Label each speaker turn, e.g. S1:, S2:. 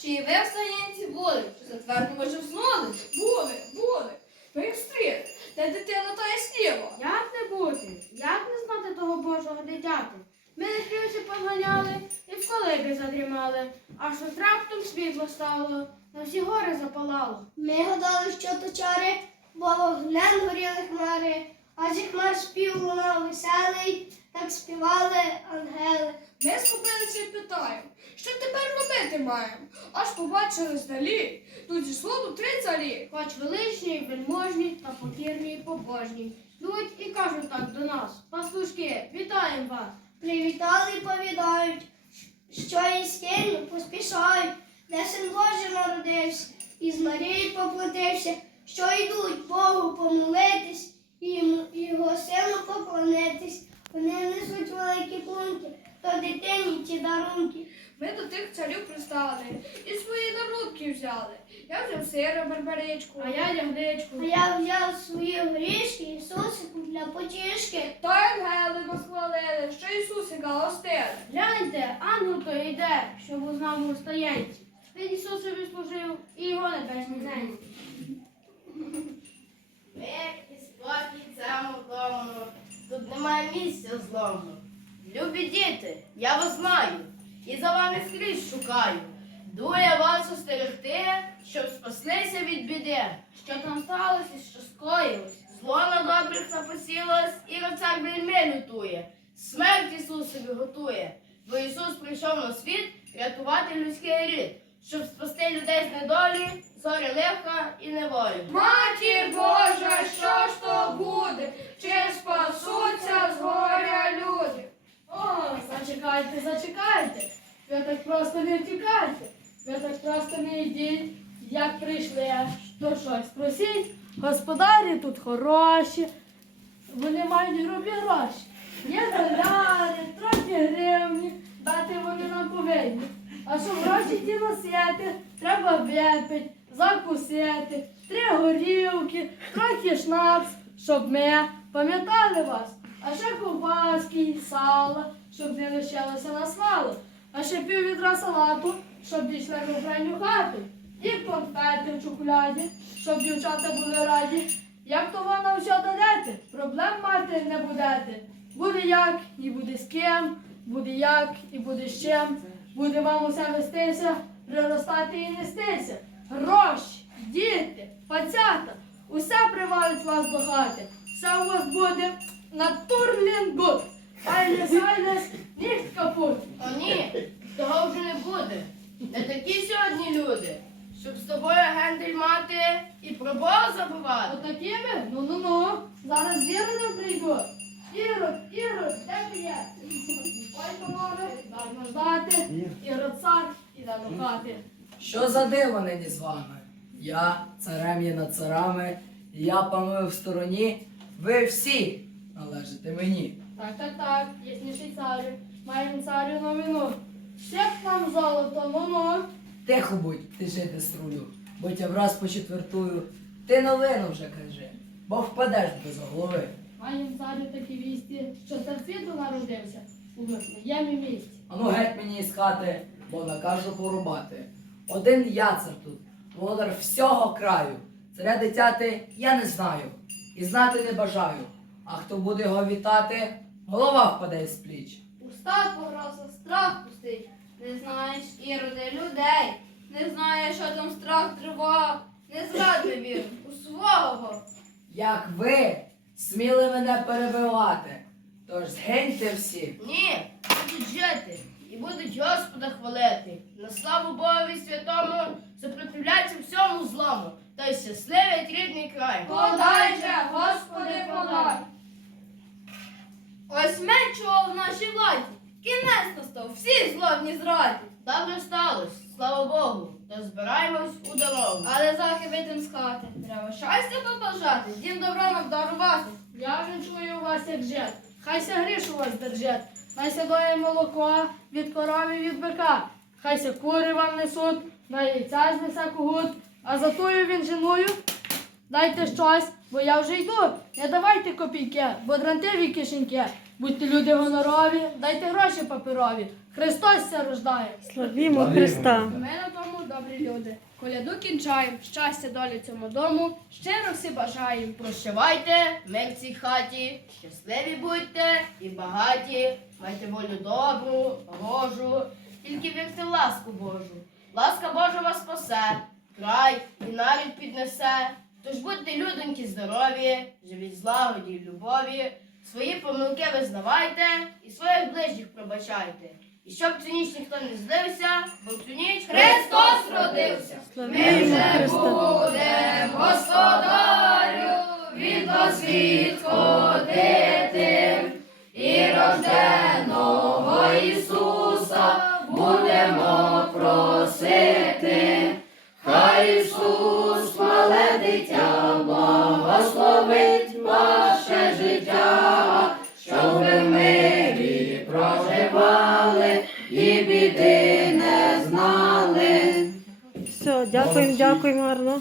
S1: чи і ви в Саєнці були, чи затвердно ви?
S2: Були, були. Ми їх стріли. Де дитина, та й сліва.
S3: Як не бути? Як не знати того Божого дитяти? Ми на крильці поганяли і в колиби задрімали, аж от раптом світло стало, на всі гори запалало.
S4: Ми гадали, що то чари, бо вогнем горіли хмари, а зі хмар спів лунав веселий, так співали ангели.
S2: Ми схопилися і питаємо, що тепер робити маємо? Аж побачили здалі, тут зі слоду три царі.
S3: Хоч величні, вельможні та покірні і побожні. Йдуть і кажуть так до нас. Пастушки, вітаємо вас!
S4: Привітали і повідають, що із ким поспішають, де син Божий народився, і з Марією поплатився, що йдуть Богу помолитись, і його сину поклонитись. Вони несуть великі клунки, то дитині ті дарунки.
S2: Ми до тих царів пристали і свої нарудки взяли. Я взяв сира, барбаричку.
S3: А я ягничку.
S4: А я взяв свої горішки Ісусику для потішки.
S2: Та ангели нас хвалили, що Ісусика гостили.
S3: Гляньте, ангел то йде, що був з нами у стоянці. Він Ісусові служив і його небесні зенці.
S5: Мир і спокій цьому дому, немає місця злому. Любі діти, я вас знаю і за вами скрізь шукаю. Дує вас остерегти, щоб спаслися від біди.
S3: Що там сталося, що скоїлось?
S5: Зло на добрих напосілось, і цар вельми лютує. Смерть Ісусові готує, бо Ісус прийшов на світ рятувати людський рід, щоб спасти людей з недолі, зорі легка і неволі.
S2: Матір Божа, що ж то буде? Чи спасуться з горя люди?
S3: О, зачекайте, зачекайте. Ви так просто не втікайте. Ви так просто не йдіть. Як прийшли, то щось просіть. Господарі тут хороші. Вони мають грубі гроші. Є доляри, трохи гривні, дати вони нам повинні. А щоб гроші ті носити, треба випити, закусити, три горілки, трохи шнапс, щоб ми пам'ятали вас. А ще ковбаски й сало, щоб не лишилося на смало. А ще пів відра салату, щоб дійшли в крайню хату. І конфети в чоколяді, щоб дівчата були раді. Як то ви нам все дадете, проблем мати не будете. Буде як і буде з ким, буде як і буде з чим. Буде вам усе вестися, приростати і нестися. Гроші, діти, пацята, усе привалить вас до хати. Все у вас буде натурлінгут. Айлес, айлес, ніхт капут.
S5: О ні, того вже не буде. Не такі сьогодні люди, щоб з тобою гендель мати і про Бога забувати.
S3: Отакими? Ну-ну-ну. Зараз зірою прийду. Ірод, Ірод, де ти є? Ой, панове, дармо ждати. Ірод цар, іде до хати.
S6: Що за диво нині з вами? Я царем є над царами, я паную в стороні, ви всі належите мені.
S3: Так, так, так, ясніший царю. Маємо царю новину. Всіх нам золото, ну-ну.
S6: Тихо будь, ти жити струлю, бо тя враз почетвертую, ти новину вже кажи, бо впадеш без голови.
S3: Маємо царю такі вісті, що цар світу народився у моєму місті.
S6: Ану геть мені із хати, бо накажу порубати. Один я цар тут, володар всього краю. Царя дитяти я не знаю і знати не бажаю. А хто буде його вітати, голова впаде з пліч.
S1: Уста погроза, страх пустить. Не знаєш іроди людей, не знаєш, що там страх тривог, не зрадне вір у свого.
S6: Як ви сміли мене перебивати, тож згиньте всі.
S5: Ні, будуть жити і будуть Господа хвалити. На славу Богові святому супротивляться всьому злому, та й щасливий рідний край.
S2: Подай же, Господи, подай.
S1: Ось меншого в нашій владі. Кінець настав, всі злобні зраді.
S5: Добре сталося, слава Богу, та збираємось у дорогу.
S1: Але захи вийдем з хати. Треба щастя побажати, дім добра нам дарувати.
S3: Я вже чую вас, як жет. Хайся гріш у вас держать. Найся доє молоко від корови від бика. Хайся кури вам несуть, на яйця знесе когут. А за тою він женою дайте щось, бо я вже йду. Не давайте копійки, бо дрантиві кишеньки. Будьте люди гонорові, дайте гроші паперові. Христос ся рождає.
S7: Славімо Христа!
S3: Ми на тому
S2: люди, коляду кінчаєм, щастя долі цьому дому, щиро всі бажаєм.
S5: Прощавайте, ми в цій хаті, щасливі будьте і багаті, майте волю добру, гожу, тільки вірте в ласку Божу. Ласка Божа вас спасе, край і навіть піднесе. Тож будьте людоньки здорові, живіть злагоді й любові, свої помилки визнавайте і своїх ближніх пробачайте. І щоб цю ніч ніхто не злився, бо в цю ніч
S1: Христос родився. Ми вже будем, господарю, від вас відходити. І рожденого
S7: дякуємо, гарно.